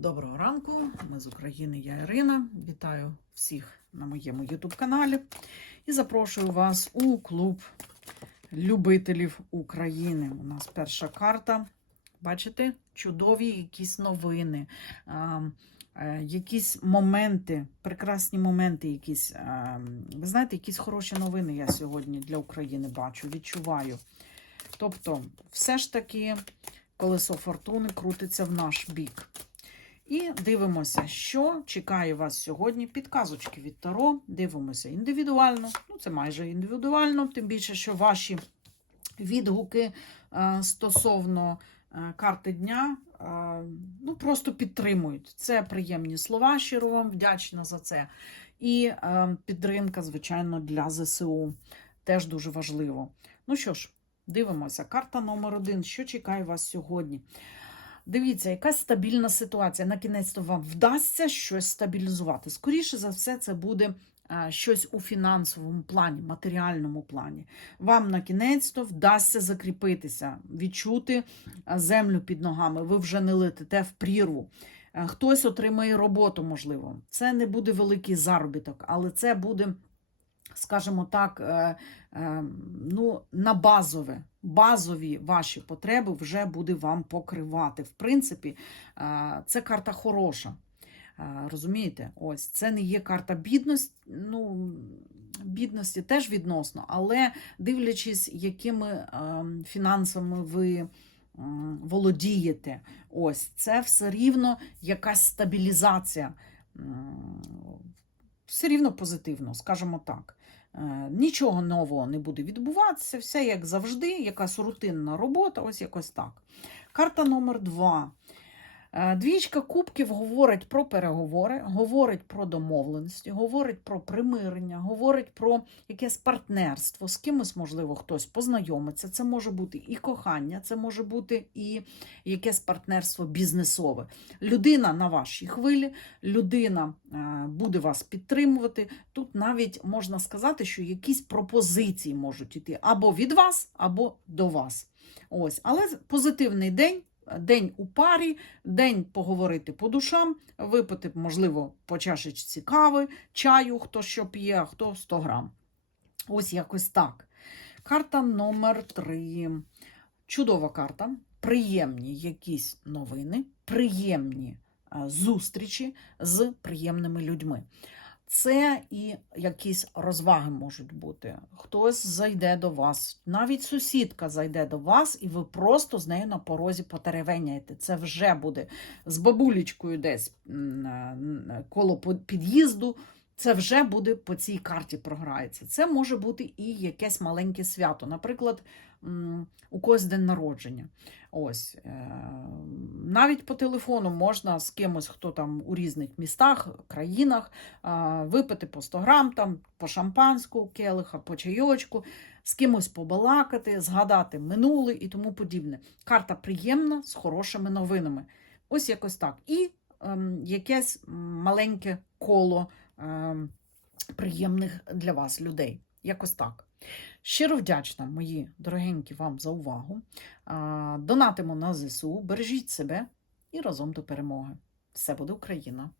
Доброго ранку, ми з України, я Ірина. Вітаю всіх на моєму YouTube-каналі і запрошую вас у клуб любителів України. У нас перша карта. Бачите, чудові якісь новини, е, якісь моменти, прекрасні моменти, якісь. Ви знаєте, якісь хороші новини я сьогодні для України бачу, відчуваю. Тобто, все ж таки, колесо фортуни крутиться в наш бік. І дивимося, що чекає вас сьогодні. Підказочки від Таро. Дивимося індивідуально. Ну, це майже індивідуально, тим більше, що ваші відгуки е, стосовно е, карти дня е, ну, просто підтримують. Це приємні слова. Щиро вам вдячна за це. І підтримка, звичайно, для ЗСУ. Теж дуже важливо. Ну що ж, дивимося. Карта номер один. Що чекає вас сьогодні? Дивіться, якась стабільна ситуація. На кінець то вам вдасться щось стабілізувати. Скоріше за все, це буде щось у фінансовому плані, матеріальному плані. Вам на кінець то вдасться закріпитися, відчути землю під ногами. Ви вже не летите в прірву. Е, Хтось отримає роботу, можливо. Це не буде великий заробіток, але це буде, скажімо так, е, е, ну, на базове. Базові ваші потреби вже буде вам покривати. В принципі, е, це карта хороша. Розумієте? Ось це не є карта бідності. Ну, бідності теж відносно, але дивлячись, якими фінансами ви володієте, ось це все рівно якась стабілізація. Все рівно позитивно, скажімо так. Е, Нічого нового не буде відбуватися, все як завжди, якась рутинна робота, ось якось так. Карта номер два. Е, Двічка кубків говорить про переговори, говорить про домовленості, говорить про примирення, говорить про якесь партнерство. З кимось, можливо, хтось познайомиться. Це може бути і кохання, це може бути і якесь партнерство бізнесове. Людина на вашій хвилі, людина е, буде вас підтримувати. Тут навіть можна сказати, що якісь пропозиції можуть іти або від вас, або до вас. Ось, але позитивний день. День у парі, день поговорити по душам, випити, можливо, по чашечці кави, чаю, хто що п'є, а хто 100 грам. Ось якось так. Карта номер 3. Чудова карта. Приємні якісь новини, приємні е, зустрічі з приємними людьми. Це і якісь розваги можуть бути. Хтось зайде до вас, навіть сусідка зайде до вас, і ви просто з нею на порозі потеревеняєте. Це вже буде з бабулечкою десь коло під'їзду. Це вже буде по цій карті програється. Це може бути і якесь маленьке свято. Наприклад, у когось день народження. Ось е, навіть по телефону можна з кимось, хто там у різних містах, країнах, випити по 100 грам, там, по шампанську, келиха, по чайочку, з кимось побалакати, згадати минуле і тому подібне. Карта приємна з хорошими новинами. Ось якось так. І ем, якесь маленьке коло ем, приємних для вас людей. Якось так. Щиро вдячна, мої дорогенькі, вам за увагу. Донатимо на ЗСУ, бережіть себе і разом до перемоги. Все буде Україна!